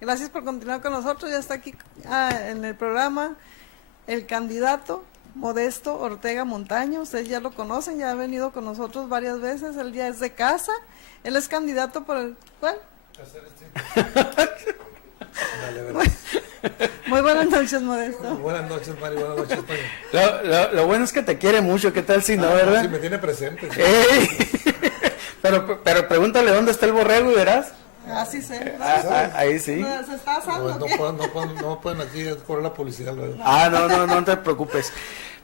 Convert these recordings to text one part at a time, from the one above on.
Gracias por continuar con nosotros. Ya está aquí en el programa el candidato Modesto Ortega Montaño. Ustedes ya lo conocen, ya ha venido con nosotros varias veces. Él ya es de casa. Él es candidato por el... ¿Cuál? Muy buenas noches, Modesto. Buenas noches, Mari. Buenas noches, Toño. Lo bueno es que te quiere mucho. ¿Qué tal si no, verdad? Sí, me tiene presente. Sí. Pero pregúntale dónde está el borrego y verás. Así sé. Ahí sí. ¿Se está asando? No pueden aquí cobrar la publicidad luego. No te preocupes.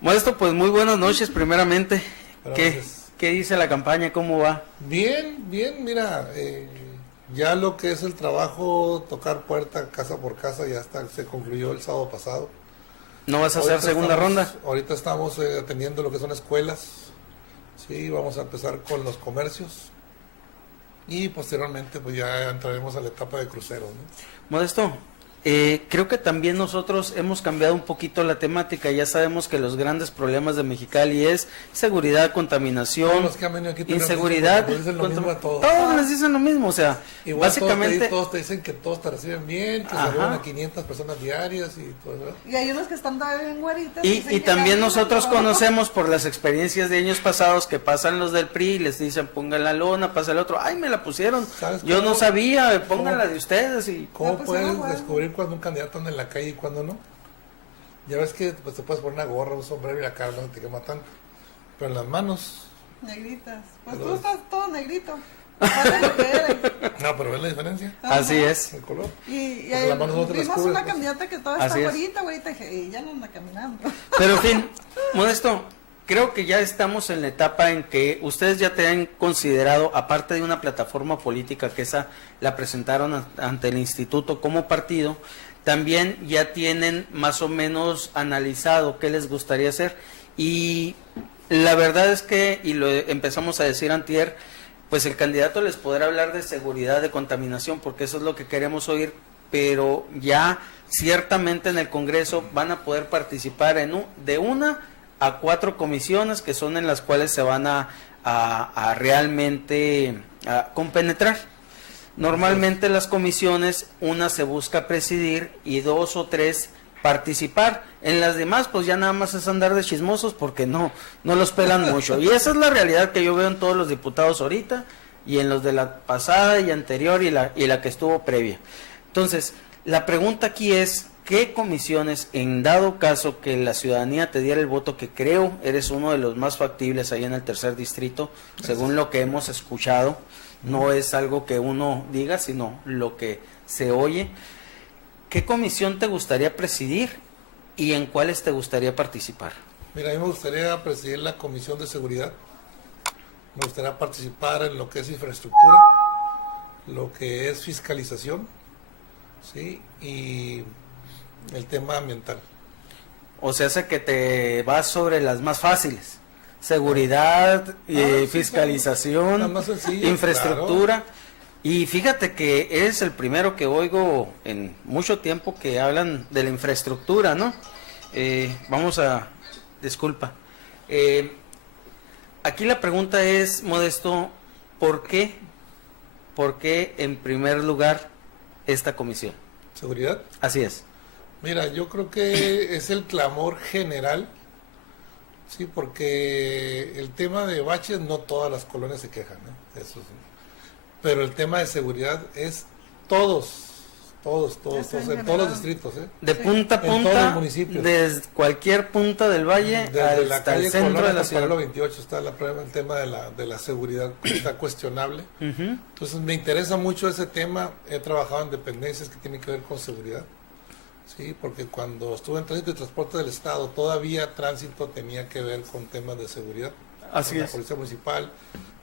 Modesto, pues muy buenas noches primeramente. ¿Qué dice la campaña? ¿Cómo va? Bien, mira, ya lo que es el trabajo, tocar puerta casa por casa, ya se concluyó el sábado pasado. ¿No vas a hacer segunda ronda? Ahorita estamos atendiendo lo que son escuelas, sí, vamos a empezar con los comercios y posteriormente pues ya entraremos a la etapa de cruceros, ¿no? Modesto, creo que también nosotros hemos cambiado un poquito la temática. Ya sabemos que los grandes problemas de Mexicali es seguridad, contaminación, inseguridad. Todos les dicen lo mismo, o sea, igual básicamente todos te dicen que todos te reciben bien, que saludan a 500 personas diarias y todo eso. Y hay unos que están todavía bien güeritas. Y también nosotros conocemos por las experiencias de años pasados que pasan los del PRI y les dicen pongan la lona, pasa el otro, ay me la pusieron, yo no sabía, pongan la de ustedes. Y ¿cómo puedes descubrir cuando un candidato anda en la calle y cuando no? Ya ves que pues, te puedes poner una gorra, un sombrero y la cara no te quema tanto, pero en las manos negritas, pues pero tú estás todo negrito. No, pero ves la diferencia. Así es. El color. Y las manos no te las vimos cubren, una pues. candidata que toda está güerita, y ya no anda caminando. Pero en fin, Modesto, creo que ya estamos en la etapa en que ustedes ya te han considerado, aparte de una plataforma política que esa la presentaron ante el instituto como partido, también ya tienen más o menos analizado qué les gustaría hacer. Y la verdad es que, y lo empezamos a decir antier, pues el candidato les podrá hablar de seguridad, de contaminación, porque eso es lo que queremos oír, pero ya ciertamente en el Congreso van a poder participar de 1 a 4 comisiones que son en las cuales se van a realmente compenetrar. Normalmente las comisiones, una se busca presidir y 2 o 3 participar. En las demás pues ya nada más es andar de chismosos porque no los pelan mucho. Y esa es la realidad que yo veo en todos los diputados ahorita y en los de la pasada y anterior y la que estuvo previa. Entonces, la pregunta aquí es, ¿qué comisiones, en dado caso que la ciudadanía te diera el voto, que creo eres uno de los más factibles ahí en el tercer distrito, según lo que hemos escuchado, no es algo que uno diga, sino lo que se oye, ¿qué comisión te gustaría presidir y en cuáles te gustaría participar? Mira, a mí me gustaría presidir la Comisión de Seguridad, me gustaría participar en lo que es infraestructura, lo que es fiscalización, ¿sí? Y el tema ambiental. O sea, hace que te vas sobre las más fáciles. Seguridad, fiscalización, más sencilla, infraestructura. Claro. Y fíjate que eres el primero que oigo en mucho tiempo que hablan de la infraestructura, ¿no? Disculpa. Aquí la pregunta es, Modesto, ¿por qué en primer lugar esta comisión? ¿Seguridad? Así es. Mira, yo creo que es el clamor general, sí, porque el tema de baches no todas las colonias se quejan, ¿eh? Eso sí. Pero el tema de seguridad es todos en todos los distritos, ¿eh? De punta a punta, desde cualquier punta del valle desde la hasta calle el centro Colón de la hasta ciudad. el 28 está el tema de la seguridad que está cuestionable. Entonces me interesa mucho ese tema. He trabajado en dependencias que tienen que ver con seguridad, sí, porque cuando estuve en tránsito y transporte del estado todavía tránsito tenía que ver con temas de seguridad. Así con es. La policía municipal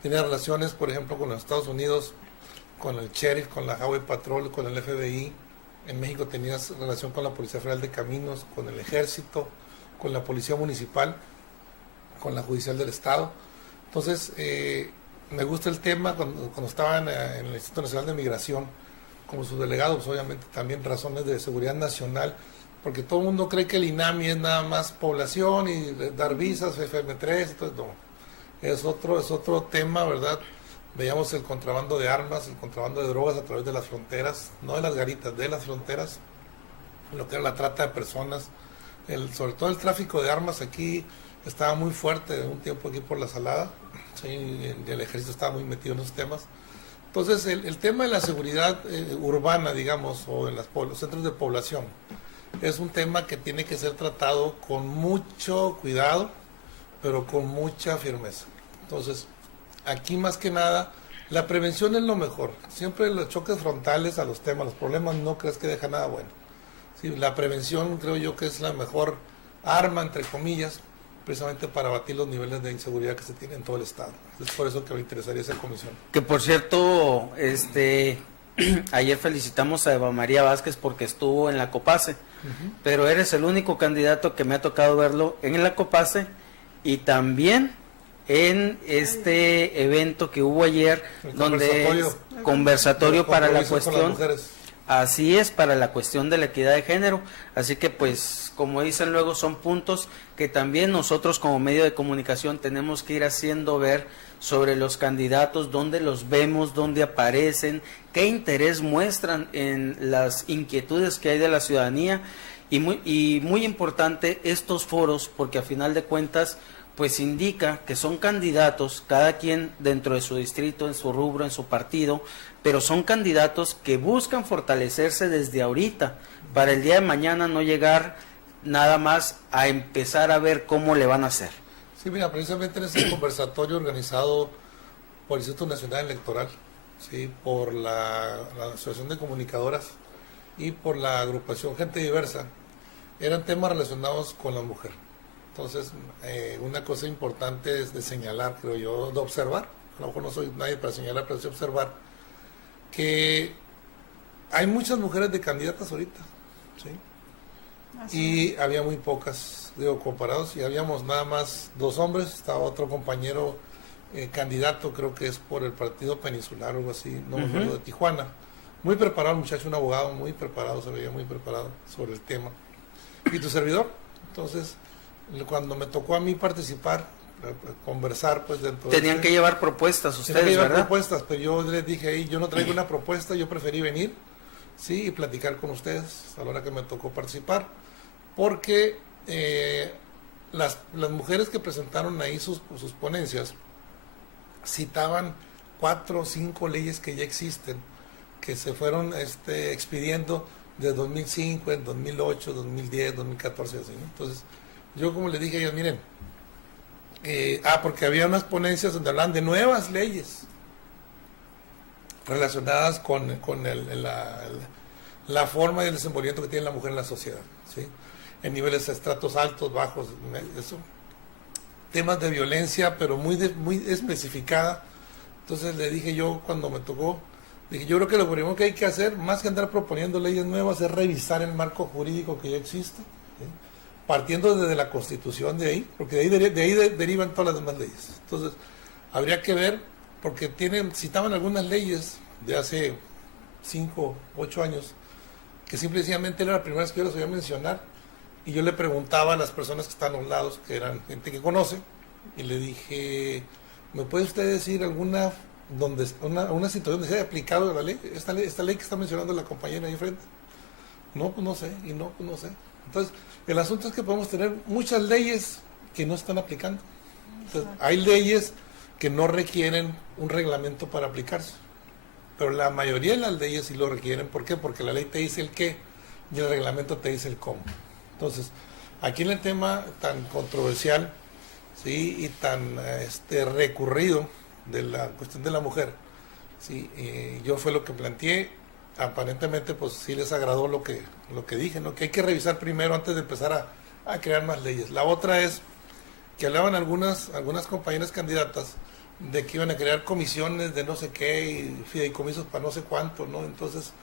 tenía relaciones, por ejemplo, con los Estados Unidos, con el sheriff, con la Highway Patrol, con el FBI. En México tenías relación con la Policía Federal de Caminos, con el Ejército, con la Policía Municipal, con la Judicial del Estado. Entonces, me gusta el tema cuando estaba en el Instituto Nacional de Migración, como subdelegado, pues obviamente también razones de seguridad nacional, porque todo el mundo cree que el INAMI es nada más población y dar visas, FM3, entonces no. Es otro tema, ¿verdad?, veíamos el contrabando de armas, el contrabando de drogas a través de las fronteras, no de las garitas, de las fronteras, lo que era la trata de personas, sobre todo el tráfico de armas aquí estaba muy fuerte un tiempo aquí por la Salada, ¿sí? El ejército estaba muy metido en esos temas. Entonces el tema de la seguridad urbana, digamos, o en los centros de población, es un tema que tiene que ser tratado con mucho cuidado, pero con mucha firmeza. Entonces, aquí más que nada, la prevención es lo mejor. Siempre los choques frontales a los temas, los problemas, no crees que deja nada bueno. Sí, la prevención creo yo que es la mejor arma, entre comillas, precisamente para abatir los niveles de inseguridad que se tiene en todo el estado. Es por eso que me interesaría esa comisión. Que por cierto, ayer felicitamos a Eva María Vázquez porque estuvo en la COPACE, pero eres el único candidato que me ha tocado verlo en la COPACE y también en este evento que hubo ayer, donde es conversatorio para la cuestión. Así es, para la cuestión de la equidad de género. Así que pues, como dicen luego, son puntos que también nosotros como medio de comunicación tenemos que ir haciendo ver sobre los candidatos, dónde los vemos, dónde aparecen, qué interés muestran en las inquietudes que hay de la ciudadanía y muy importante estos foros, porque a final de cuentas pues indica que son candidatos, cada quien dentro de su distrito, en su rubro, en su partido, pero son candidatos que buscan fortalecerse desde ahorita, para el día de mañana no llegar nada más a empezar a ver cómo le van a hacer. Sí, mira, precisamente en ese conversatorio organizado por el Instituto Nacional Electoral, ¿sí? Por la Asociación de Comunicadoras y por la agrupación Gente Diversa, eran temas relacionados con la mujer. Entonces, una cosa importante es de señalar, creo yo, de observar, a lo mejor no soy nadie para señalar, pero sí observar, que hay muchas mujeres de candidatas ahorita, ¿sí? Y había muy pocas, digo, comparados, y habíamos nada más 2 hombres, estaba otro compañero candidato, creo que es por el Partido Peninsular o algo así, no me acuerdo, de Tijuana. Muy preparado el muchacho, un abogado muy preparado, se veía muy preparado sobre el tema. Y tu servidor, entonces, cuando me tocó a mí participar, conversar, pues dentro tenían que llevar propuestas ustedes, que llevar ¿verdad? propuestas, pero yo les dije ahí, yo no traigo una propuesta, yo preferí venir, sí, y platicar con ustedes a la hora que me tocó participar, porque las mujeres que presentaron ahí sus ponencias citaban 4 o 5 leyes que ya existen, que se fueron expidiendo de 2005, en 2008, 2010, 2014, así, ¿no? Entonces, yo como les dije a ellos, miren, porque había unas ponencias donde hablaban de nuevas leyes relacionadas con la forma y el desenvolvimiento que tiene la mujer en la sociedad, ¿sí? En niveles de estratos altos, bajos, eso. Temas de violencia, pero muy especificada. Entonces le dije yo, cuando me tocó, dije, yo creo que lo primero que hay que hacer, más que andar proponiendo leyes nuevas, es revisar el marco jurídico que ya existe, ¿sí? Partiendo desde la Constitución de ahí, porque de ahí derivan todas las demás leyes. Entonces, habría que ver, porque citaban algunas leyes de hace 5, 8 años, que simple y sencillamente era la primera vez que yo las oía mencionar, y yo le preguntaba a las personas que están a los lados, que eran gente que conoce, y le dije, ¿me puede usted decir alguna situación donde se haya aplicado la ley, esta ley que está mencionando la compañera ahí enfrente? No, pues no sé, pues no sé. Entonces, el asunto es que podemos tener muchas leyes que no están aplicando. Entonces, hay leyes que no requieren un reglamento para aplicarse, pero la mayoría de las leyes sí lo requieren. ¿Por qué? Porque la ley te dice el qué y el reglamento te dice el cómo. Entonces, aquí en el tema tan controversial, ¿sí? Y tan recurrido de la cuestión de la mujer, ¿sí? Yo fue lo que planteé. Aparentemente pues sí les agradó lo que dije, ¿no? Que hay que revisar primero antes de empezar a crear más leyes. La otra es que hablaban algunas compañeras candidatas de que iban a crear comisiones de no sé qué y fideicomisos para no sé cuánto, ¿no? Entonces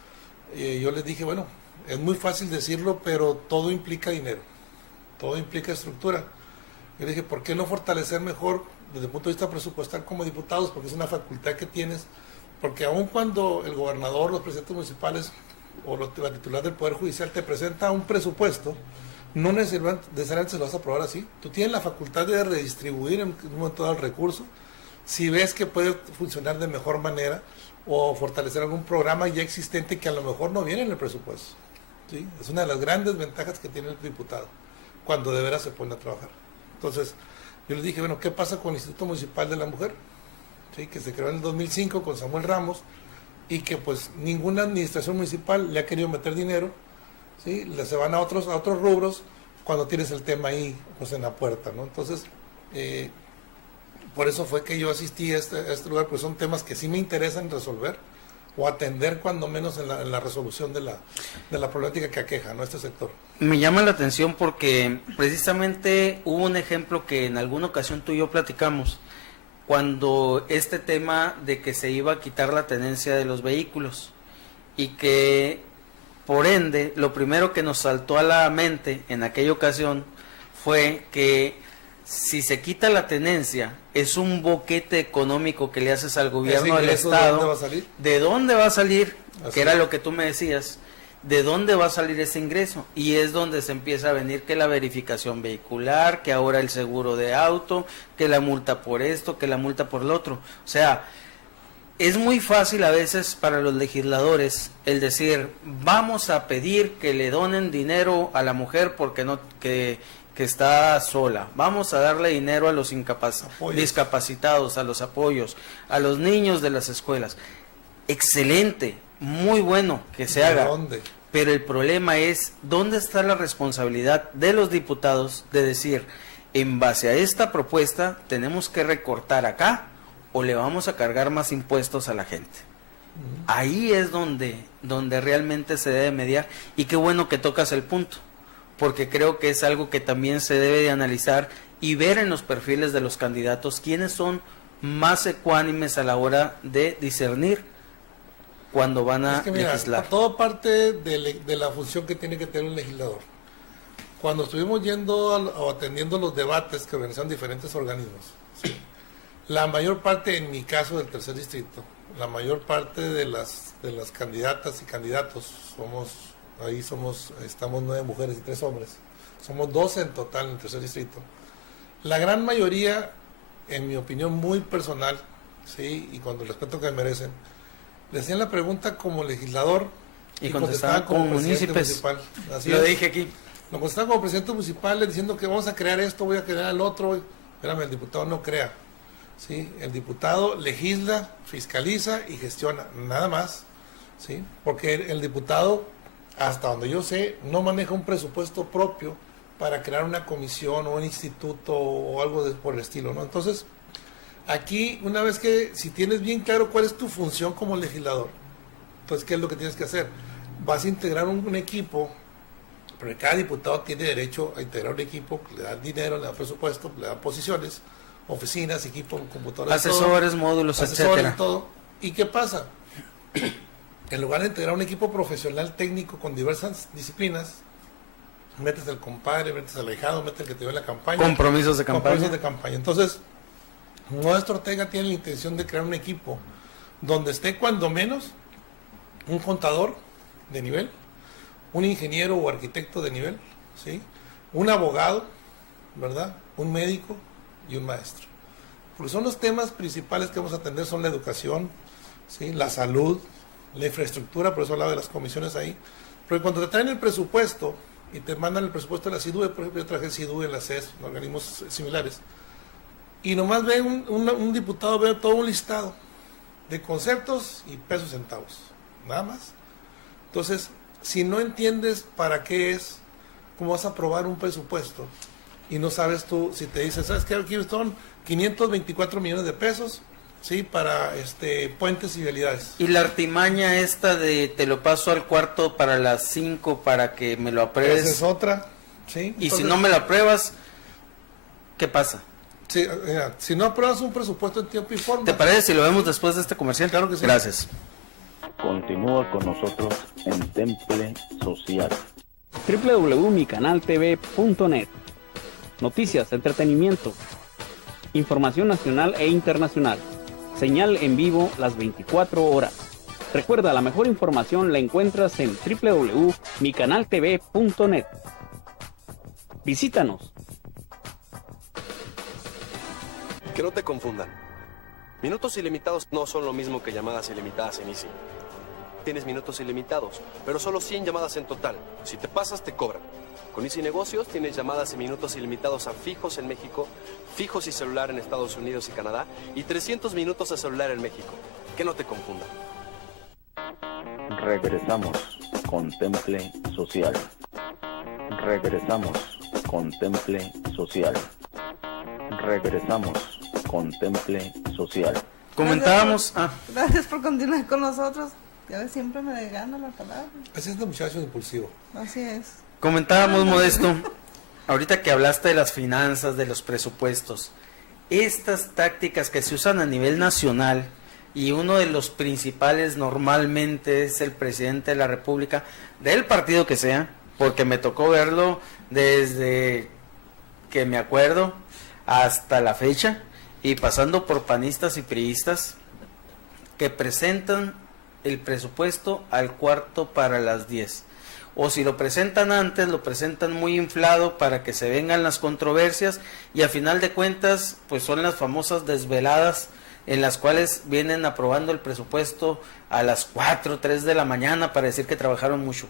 yo les dije, bueno, es muy fácil decirlo, pero todo implica dinero, todo implica estructura. Yo dije, ¿por qué no fortalecer mejor desde el punto de vista presupuestal como diputados? Porque es una facultad que tienes. Porque aun cuando el gobernador, los presidentes municipales o la titular del Poder Judicial te presenta un presupuesto, no necesariamente se lo vas a aprobar así. Tú tienes la facultad de redistribuir en un momento dado el recurso si ves que puede funcionar de mejor manera o fortalecer algún programa ya existente que a lo mejor no viene en el presupuesto. ¿Sí? Es una de las grandes ventajas que tiene el diputado cuando de veras se pone a trabajar. Entonces, yo les dije, bueno, ¿qué pasa con el Instituto Municipal de la Mujer? ¿Sí? Que se creó en el 2005 con Samuel Ramos y que pues ninguna administración municipal le ha querido meter dinero, ¿sí? Se van a otros rubros cuando tienes el tema ahí pues en la puerta, ¿no? Entonces, por eso fue que yo asistí a este lugar, pues son temas que sí me interesan resolver o atender cuando menos en la resolución de la problemática que aqueja, ¿no?, este sector. Me llama la atención porque precisamente hubo un ejemplo que en alguna ocasión tú y yo platicamos, cuando este tema de que se iba a quitar la tenencia de los vehículos y que por ende lo primero que nos saltó a la mente en aquella ocasión fue que si se quita la tenencia es un boquete económico que le haces al gobierno del Estado. ¿De dónde va a salir? ¿De dónde va a salir? Así Que era es. lo que tú me decías. ¿De dónde va a salir ese ingreso? Y es donde se empieza a venir que la verificación vehicular, que ahora el seguro de auto, que la multa por esto, que la multa por lo otro. O sea, es muy fácil a veces para los legisladores el decir, vamos a pedir que le donen dinero a la mujer porque no que está sola, vamos a darle dinero a los discapacitados, a los apoyos, a los niños de las escuelas. Excelente, muy bueno que se haga. ¿Dónde? Pero el problema es, ¿dónde está la responsabilidad de los diputados de decir, en base a esta propuesta, tenemos que recortar acá o le vamos a cargar más impuestos a la gente? Ahí es donde realmente se debe mediar, y qué bueno que tocas el punto, porque creo que es algo que también se debe de analizar y ver en los perfiles de los candidatos quiénes son más ecuánimes a la hora de discernir cuando van a legislar. Todo parte de la función que tiene que tener un legislador. Cuando estuvimos yendo o atendiendo los debates que organizan diferentes organismos, ¿sí?, la mayor parte, en mi caso del tercer distrito, la mayor parte de las candidatas y candidatos, estamos 9 mujeres y 3 hombres, somos 12 en total en el tercer distrito. La gran mayoría, en mi opinión muy personal, ¿sí?, y con el respeto que me merecen, le hacían la pregunta como legislador y contestaban como munícipes. Así lo es. dije aquí. Lo contestaban como presidente municipal diciendo que vamos a crear esto, voy a crear el otro. Espérame, el diputado no crea. ¿Sí? El diputado legisla, fiscaliza y gestiona, nada más. ¿Sí? Porque el diputado, hasta donde yo sé, no maneja un presupuesto propio para crear una comisión o un instituto o algo por el estilo, ¿no? Entonces, aquí, una vez que, si tienes bien claro cuál es tu función como legislador, pues ¿qué es lo que tienes que hacer? Vas a integrar un equipo, porque cada diputado tiene derecho a integrar un equipo, le dan dinero, le dan presupuesto, le dan posiciones, oficinas, equipo, computadoras, asesores, todo, módulos, asesores, etcétera. todo. ¿Y qué pasa? En lugar de integrar un equipo profesional técnico con diversas disciplinas, metes al compadre, metes al ahijado, metes al que te dio la campaña. Compromisos de campaña. Entonces, nuestro Ortega tiene la intención de crear un equipo donde esté cuando menos un contador de nivel, un ingeniero o arquitecto de nivel, ¿sí?, un abogado, ¿verdad?, un médico y un maestro. Porque son los temas principales que vamos a atender, son la educación, ¿sí?, la salud, la infraestructura, por eso hablaba de las comisiones ahí. Porque cuando te traen el presupuesto y te mandan el presupuesto de la CIDUE, por ejemplo, yo traje el CIDUE, la CES, organismos similares, y nomás ve un diputado, ve todo un listado de conceptos y pesos centavos, nada más. Entonces, si no entiendes para qué es, cómo vas a aprobar un presupuesto y no sabes tú, si te dicen, ¿sabes qué? Aquí son 524 millones de pesos, ¿sí?, para puentes y vialidades. Y la artimaña esta de te lo paso al cuarto para las 5 para que me lo apruebes. Esa es otra, ¿sí? Y entonces, si no me lo apruebas, ¿qué pasa? Sí, si no apruebas un presupuesto en tiempo y forma. ¿Te parece si lo vemos después de este comercial? Claro que sí. Gracias. Continúa con nosotros en Temple Social. www.micanaltv.net. Noticias, entretenimiento, información nacional e internacional. Señal en vivo las 24 horas. Recuerda, la mejor información la encuentras en www.micanaltv.net. Visítanos. Que no te confundan. Minutos ilimitados no son lo mismo que llamadas ilimitadas en Easy. Tienes minutos ilimitados, pero solo 100 llamadas en total. Si te pasas, te cobran. Con Easy Negocios tienes llamadas y minutos ilimitados a fijos en México, fijos y celular en Estados Unidos y Canadá, y 300 minutos a celular en México. Que no te confunda. Regresamos con Temple Social. Regresamos con Temple Social. Regresamos con Temple Social. Comentábamos... Gracias por continuar con nosotros. Ya ves, siempre me gana la palabra. Así es de muchacho impulsivo. Así es. Comentábamos, Modesto, ahorita que hablaste de las finanzas, de los presupuestos, estas tácticas que se usan a nivel nacional, y uno de los principales normalmente es el presidente de la República, del partido que sea, porque me tocó verlo desde que me acuerdo hasta la fecha, y pasando por panistas y priistas, que presentan el presupuesto al cuarto para las 10. O si lo presentan antes, lo presentan muy inflado para que se vengan las controversias, y a final de cuentas, pues son las famosas desveladas en las cuales vienen aprobando el presupuesto a las 4, 3 de la mañana para decir que trabajaron mucho.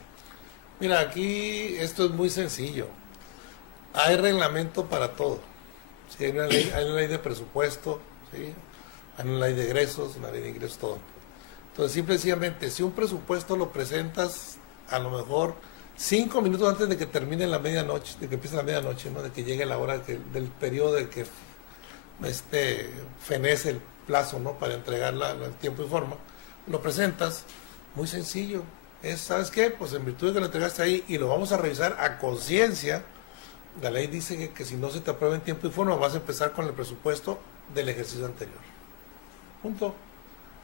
Mira, aquí esto es muy sencillo. Hay reglamento para todo. Sí, hay una ley de presupuesto, ¿sí? Hay una ley de egresos, una ley de ingresos, todo. Entonces, simple y sencillamente, si un presupuesto lo presentas a lo mejor 5 minutos antes de que termine la medianoche, de que empiece la medianoche, ¿no? De que llegue la hora del periodo de que fenece el plazo, ¿no? Para entregarla en tiempo y forma, lo presentas, muy sencillo. ¿Sabes qué? Pues en virtud de que lo entregaste ahí y lo vamos a revisar a conciencia, la ley dice que si no se te aprueba en tiempo y forma, vas a empezar con el presupuesto del ejercicio anterior. Punto.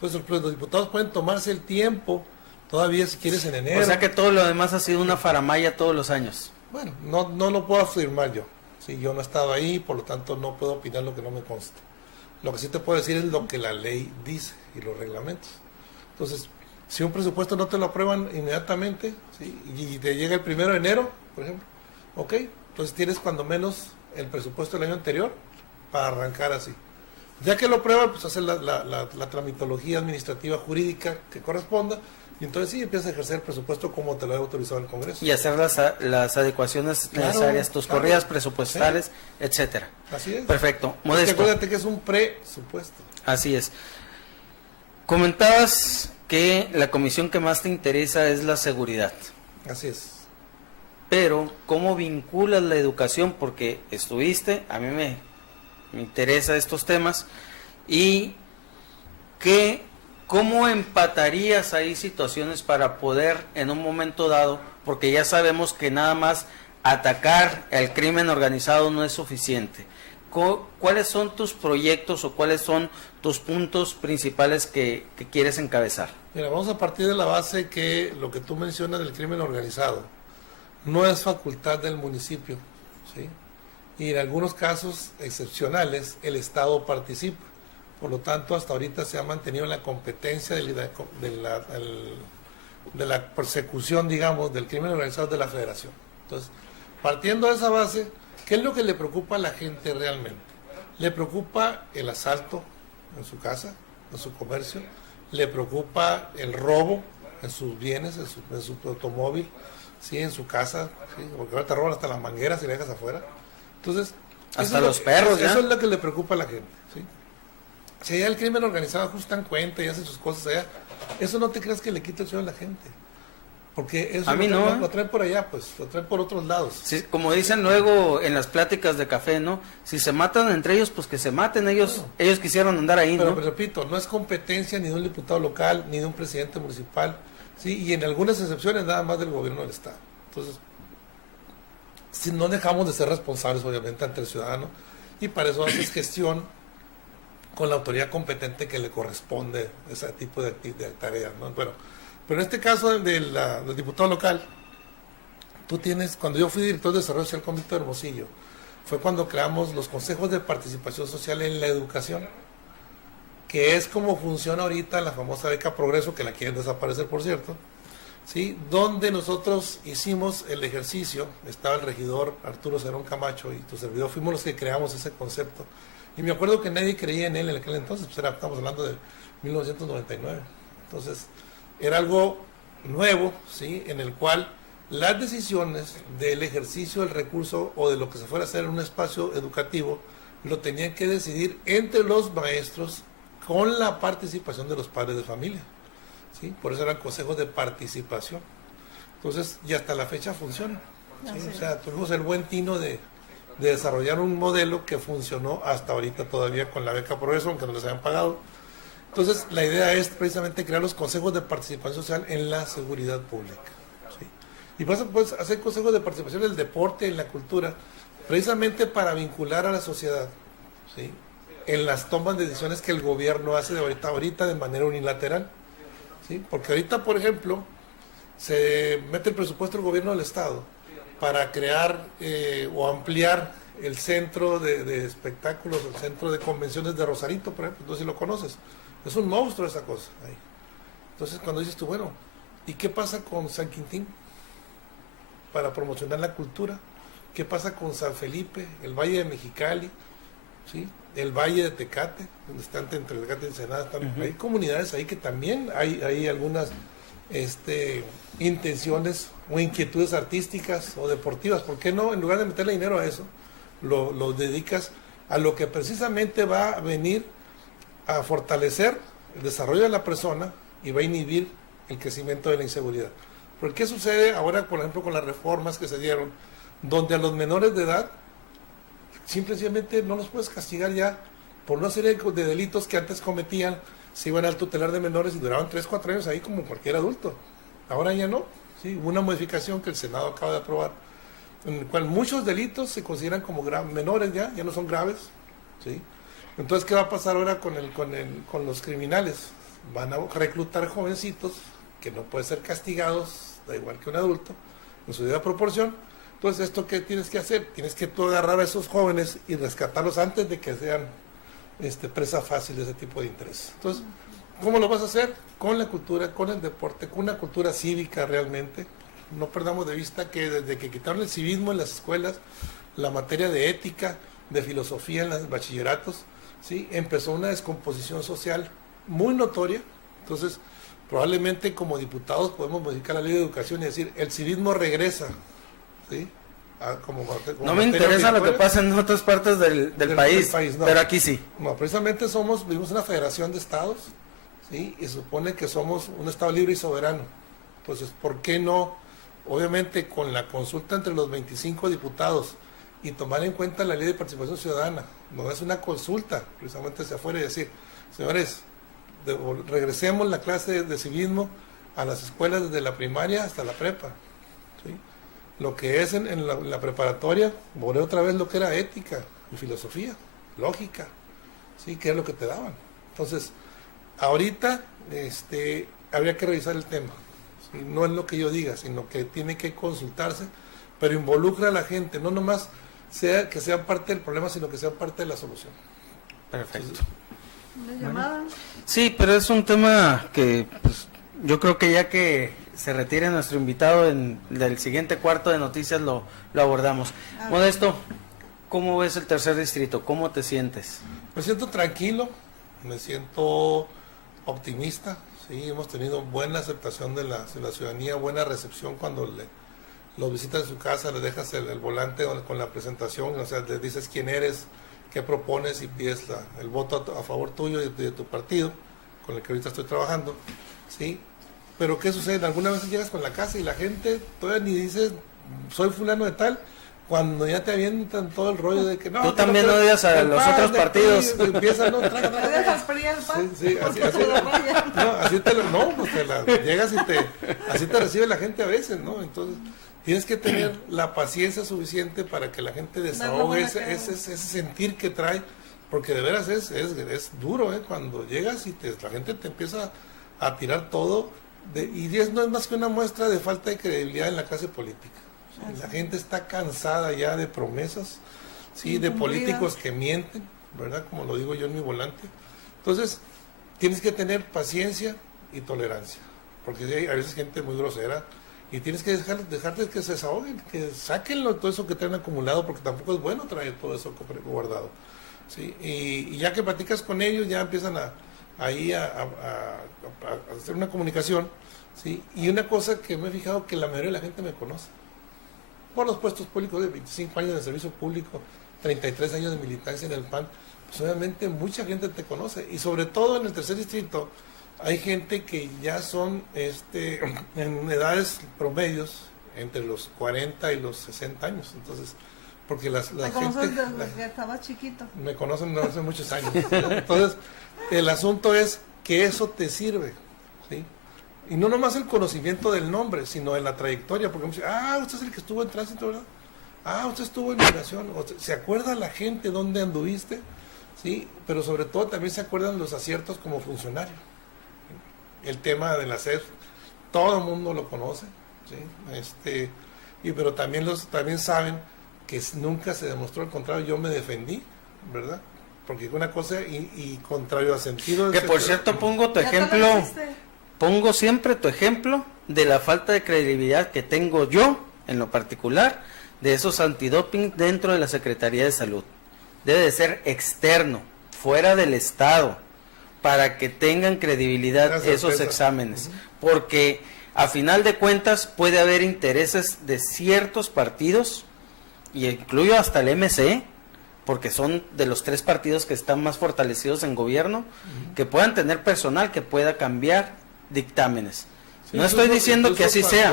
Entonces los diputados pueden tomarse el tiempo, todavía si quieres en enero. O sea que todo lo demás ha sido una faramalla todos los años. Bueno, no lo puedo afirmar yo. Sí, yo no he estado ahí, por lo tanto no puedo opinar lo que no me consta. Lo que sí te puedo decir es lo que la ley dice y los reglamentos. Entonces, si un presupuesto no te lo aprueban inmediatamente, ¿sí? Y te llega el 1 de enero, por ejemplo, ok, entonces tienes cuando menos el presupuesto del año anterior para arrancar así. Ya que lo aprueban, pues haces la tramitología administrativa jurídica que corresponda, y entonces sí empiezas a ejercer el presupuesto como te lo ha autorizado el Congreso. Y hacer las adecuaciones necesarias, tus corridas presupuestales, sí, etcétera. Así es. Perfecto. Modesto. Acuérdate que es un presupuesto. Así es. Comentabas que la comisión que más te interesa es la seguridad. Así es. Pero, ¿cómo vinculas la educación? Porque estuviste, a mí me interesa estos temas, y ¿cómo empatarías ahí situaciones para poder en un momento dado, porque ya sabemos que nada más atacar el crimen organizado no es suficiente? ¿Cuáles son tus proyectos o cuáles son tus puntos principales que quieres encabezar? Mira, vamos a partir de la base que lo que tú mencionas del crimen organizado no es facultad del municipio, ¿sí? Y en algunos casos excepcionales el Estado participa. Por lo tanto, hasta ahorita se ha mantenido la competencia de la persecución, digamos, del crimen organizado de la Federación. Entonces, partiendo de esa base, ¿qué es lo que le preocupa a la gente realmente? Le preocupa el asalto en su casa, en su comercio, le preocupa el robo en sus bienes, en su automóvil, ¿sí? En su casa, ¿sí? Porque ahora te roban hasta las mangueras y las dejas afuera. Entonces, hasta los perros, eso es lo que le preocupa a la gente, ¿sí? Si allá el crimen organizado ajustan cuenta y hacen sus cosas allá, eso no te creas que le quita el sueño a la gente. Porque eso a mí lo traen por allá, pues, lo traen por otros lados. Sí, como dicen luego en las pláticas de café, ¿no? Si se matan entre ellos, pues que se maten, ellos quisieron andar ahí, pero, ¿no? Pero repito, no es competencia ni de un diputado local, ni de un presidente municipal, ¿sí? Y en algunas excepciones nada más del gobierno del Estado. Entonces, si no dejamos de ser responsables, obviamente, ante el ciudadano, y para eso haces gestión con la autoridad competente que le corresponde ese tipo de tareas, ¿no? Bueno, pero en este caso del diputado local, tú tienes, cuando yo fui director de Desarrollo Social con Víctor Hermosillo, fue cuando creamos los consejos de participación social en la educación, que es como funciona ahorita la famosa beca Progreso, que la quieren desaparecer, por cierto, ¿sí? Donde nosotros hicimos el ejercicio, estaba el regidor Arturo Cerón Camacho y tu servidor, fuimos los que creamos ese concepto, Y me acuerdo que nadie creía en él en aquel entonces, pues estamos hablando de 1999. Entonces, era algo nuevo, ¿sí? En el cual las decisiones del ejercicio del recurso o de lo que se fuera a hacer en un espacio educativo lo tenían que decidir entre los maestros con la participación de los padres de familia, ¿sí? Por eso eran consejos de participación. Entonces, y hasta la fecha funciona, ¿sí? O sea, tuvimos el buen tino de desarrollar un modelo que funcionó hasta ahorita todavía con la beca Progreso, aunque no les hayan pagado. Entonces, la idea es precisamente crear los consejos de participación social en la seguridad pública, ¿sí? Y vas a pues, hacer consejos de participación en el deporte, en la cultura, precisamente para vincular a la sociedad, ¿sí? En las tomas de decisiones que el gobierno hace de ahorita de manera unilateral, ¿sí? Porque ahorita, por ejemplo, se mete el presupuesto del gobierno del Estado para crear o ampliar el centro de espectáculos, el centro de convenciones de Rosarito, por ejemplo. Entonces, si lo conoces, es un monstruo esa cosa ahí. Entonces, cuando dices tú, bueno, ¿y qué pasa con San Quintín para promocionar la cultura? ¿Qué pasa con San Felipe, el Valle de Mexicali, ¿sí? El Valle de Tecate, donde están entre Tecate y Ensenada? Hay comunidades ahí que también hay algunas intenciones o inquietudes artísticas o deportivas. ¿Por qué no, en lugar de meterle dinero a eso, lo dedicas a lo que precisamente va a venir a fortalecer el desarrollo de la persona y va a inhibir el crecimiento de la inseguridad? ¿Por qué sucede ahora, por ejemplo, con las reformas que se dieron, donde a los menores de edad simplemente no los puedes castigar ya por una serie de delitos que antes cometían, se iban al tutelar de menores y duraban 3, 4 años ahí como cualquier adulto? Ahora ya no, ¿sí? Hubo una modificación que el Senado acaba de aprobar, en el cual muchos delitos se consideran como menores ya no son graves, ¿sí? Entonces, ¿qué va a pasar ahora con los criminales? Van a reclutar jovencitos que no pueden ser castigados, da igual que un adulto, en su debida proporción. Entonces, ¿esto qué tienes que hacer? Tienes que tú agarrar a esos jóvenes y rescatarlos antes de que sean presa fácil de ese tipo de interés. Entonces, ¿cómo lo vas a hacer? Con la cultura, con el deporte, con una cultura cívica realmente. No perdamos de vista que desde que quitaron el civismo en las escuelas, la materia de ética, de filosofía en los bachilleratos, ¿sí? Empezó una descomposición social muy notoria. Entonces, probablemente como diputados podemos modificar la ley de educación y decir, el civismo regresa, ¿sí? Como no me interesa lo que pasa en otras partes del país, no. Pero aquí sí. No, precisamente vivimos una federación de estados, ¿sí? Y se supone que somos un estado libre y soberano. Entonces, ¿por qué no? Obviamente con la consulta entre los 25 diputados y tomar en cuenta la ley de participación ciudadana, no es una consulta, precisamente hacia afuera, y decir, señores, regresemos la clase de civismo a las escuelas desde la primaria hasta la prepa, ¿sí? Lo que es en la preparatoria, volver otra vez lo que era ética y filosofía, lógica, ¿sí? Que es lo que te daban. Entonces, ahorita habría que revisar el tema, ¿sí? No es lo que yo diga, sino que tiene que consultarse, pero involucra a la gente, no nomás que sean parte del problema, sino que sean parte de la solución. Perfecto. ¿Una llamada? Sí, pero es un tema que pues, yo creo que ya que se retire nuestro invitado del siguiente cuarto de noticias lo abordamos. Modesto, ¿cómo ves el tercer distrito? ¿Cómo te sientes? Me siento tranquilo, me siento optimista, sí, hemos tenido buena aceptación de la ciudadanía, buena recepción cuando los visitas en su casa, les dejas el volante con la presentación, o sea, les dices quién eres, qué propones y pides el voto a favor tuyo y de tu partido, con el que ahorita estoy trabajando, ¿sí? Pero ¿qué sucede? Algunas veces llegas con la casa y la gente todavía ni dices, soy fulano de tal, cuando ya te avientan todo el rollo de que no... Tú también no odias a los otros partidos. Empiezan, no, llegas y así te recibe la gente a veces, ¿no? Entonces, tienes que tener la paciencia suficiente para que la gente desahogue ese sentir que trae, porque de veras es duro, ¿eh? Cuando llegas y la gente te empieza a tirar todo, y no es más que una muestra de falta de credibilidad en la clase política. La gente está cansada ya de promesas, ¿sí? De políticos que mienten, ¿verdad? Como lo digo yo en mi volante. Entonces, tienes que tener paciencia y tolerancia, porque hay a veces gente muy grosera, y tienes que dejarte que se desahoguen, que sáquenlo todo eso que traen acumulado, porque tampoco es bueno traer todo eso guardado. ¿sí? Y ya que platicas con ellos, ya empiezan a hacer una comunicación, ¿sí? Y una cosa que me he fijado, que la mayoría de la gente me conoce por los puestos públicos de 25 años de servicio público, 33 años de militancia en el PAN, pues obviamente mucha gente te conoce, y sobre todo en el tercer distrito hay gente que ya son en edades promedios entre los 40 y los 60 años, entonces, porque la ¿Te gente conoces desde que estabas chiquito? me conocen desde hace muchos años, entonces el asunto es que eso te sirve, ¿sí? Y no nomás el conocimiento del nombre, sino de la trayectoria, porque me dicen, usted es el que estuvo en tránsito, ¿verdad? Usted estuvo en migración, ¿se acuerda la gente dónde anduviste? ¿Sí? Pero sobre todo también se acuerdan los aciertos como funcionario. El tema de la SED, todo el mundo lo conoce, ¿sí? Pero también saben que nunca se demostró, al contrario, yo me defendí, ¿verdad? Porque una cosa y contrario a sentido... Que por cierto pongo siempre tu ejemplo de la falta de credibilidad que tengo yo, en lo particular, de esos antidoping dentro de la Secretaría de Salud. Debe de ser externo, fuera del Estado, para que tengan credibilidad esos exámenes. Porque a final de cuentas puede haber intereses de ciertos partidos, y incluyo hasta el MC, porque son de los 3 partidos que están más fortalecidos en gobierno, que puedan tener personal que pueda cambiar dictámenes. Sí, no estoy diciendo que así sea,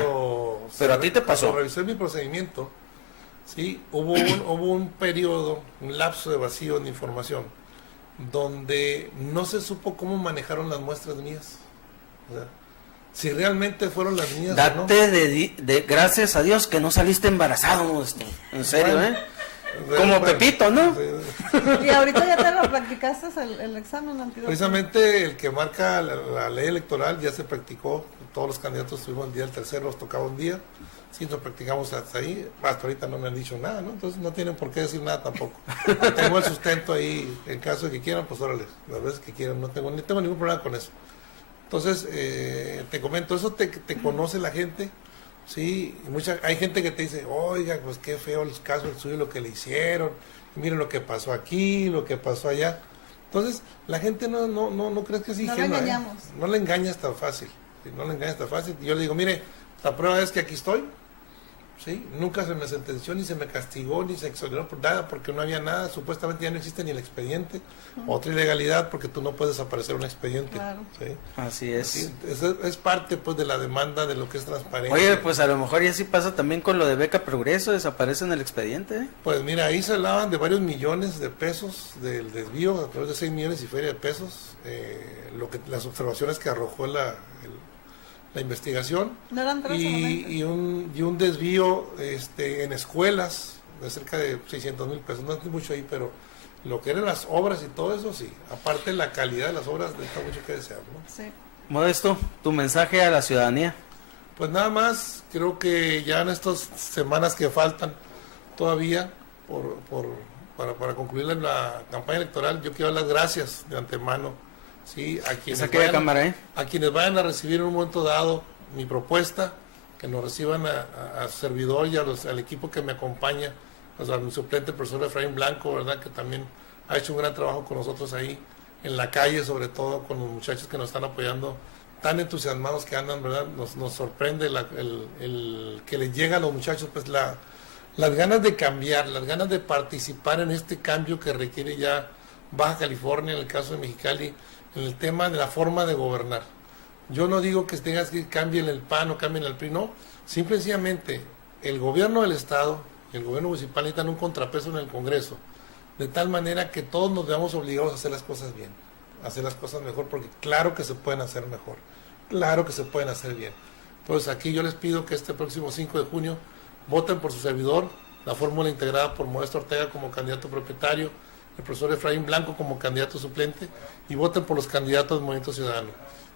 pero a ti te pasó. Cuando revisé mi procedimiento, sí, hubo un periodo, un lapso de vacío en información, donde no se supo cómo manejaron las muestras mías. O sea, si realmente fueron las mías Date o no. de gracias a Dios que no saliste embarazado, en serio, bueno, como Pepito, ¿no? Y ahorita ya te lo practicaste el examen antidoping. Precisamente el que marca la ley electoral ya se practicó, todos los candidatos estuvimos el día del tercero, nos tocaba un día, sí, nos practicamos hasta ahí, hasta ahorita no me han dicho nada, ¿no? Entonces no tienen por qué decir nada tampoco. Tengo el sustento ahí, en caso de que quieran, pues órale, las veces que quieran, no tengo ningún problema con eso. Entonces, te comento, eso te conoce la gente. Sí, hay gente que te dice, oiga, pues qué feo el caso del suyo, lo que le hicieron, miren lo que pasó aquí, lo que pasó allá. Entonces, la gente no crees que es ingenua. No le engañamos. No le engañas tan fácil, ¿sí? No le engañas tan fácil. Y yo le digo, mire, la prueba es que aquí estoy, ¿sí? Nunca se me sentenció, ni se me castigó, ni se exoneró por nada, porque no había nada, supuestamente ya no existe ni el expediente. Otra ilegalidad, porque tú no puedes aparecer un expediente. Claro. ¿Sí? Así es. Sí, es parte pues de la demanda de lo que es transparencia. Oye, pues a lo mejor ya sí pasa también con lo de Beca Progreso, desaparece en el expediente, ¿eh? Pues mira, ahí se hablaban de varios millones de pesos del desvío, a través de 6 millones y feria de pesos, las observaciones que arrojó la investigación. No eran 3 y un desvío en escuelas de cerca de 600,000 pesos, no es mucho ahí, pero lo que eran las obras y todo eso, sí. Aparte, la calidad de las obras deja mucho que desear, ¿no? Sí. Modesto, tu mensaje a la ciudadanía. Pues nada más, creo que ya en estas semanas que faltan todavía para concluir la campaña electoral, yo quiero dar las gracias de antemano, ¿sí? a quienes vayan a recibir en un momento dado mi propuesta, que nos reciban a su servidor y al equipo que me acompaña, a mi suplente, el profesor Efraín Blanco, ¿verdad? Que también ha hecho un gran trabajo con nosotros ahí en la calle, sobre todo con los muchachos que nos están apoyando, tan entusiasmados que andan, ¿verdad? Nos sorprende el que les llega a los muchachos, pues las ganas de cambiar, las ganas de participar en este cambio que requiere ya Baja California, en el caso de Mexicali, en el tema de la forma de gobernar. Yo no digo que tengas que cambien el PAN o cambien el PRI, no, simple y sencillamente el gobierno del Estado y el gobierno municipal necesitan un contrapeso en el Congreso, de tal manera que todos nos veamos obligados a hacer las cosas bien, a hacer las cosas mejor, porque claro que se pueden hacer mejor, claro que se pueden hacer bien. Entonces aquí yo les pido que este próximo 5 de junio voten por su servidor, la fórmula integrada por Modesto Ortega como candidato propietario, el profesor Efraín Blanco como candidato suplente, y voten por los candidatos del Movimiento Ciudadano.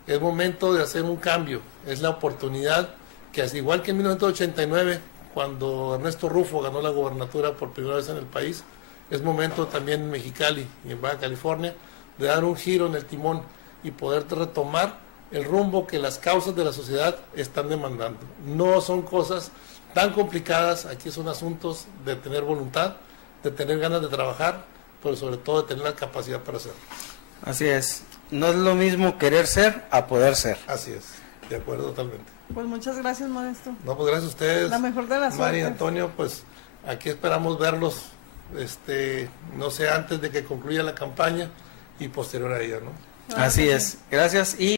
Es momento de hacer un cambio, es la oportunidad que, al igual que en 1989, cuando Ernesto Rufo ganó la gobernatura por primera vez en el país, es momento también en Mexicali y en Baja California de dar un giro en el timón y poder retomar el rumbo que las causas de la sociedad están demandando. No son cosas tan complicadas, aquí son asuntos de tener voluntad, de tener ganas de trabajar, pero sobre todo de tener la capacidad para hacerlo. Así es. No es lo mismo querer ser a poder ser. Así es, de acuerdo totalmente. Pues muchas gracias, Modesto. No, pues gracias a ustedes. La mejor de las Mari y suertes. Antonio, pues aquí esperamos verlos, no sé, antes de que concluya la campaña y posterior a ella, ¿no? Así es. Gracias y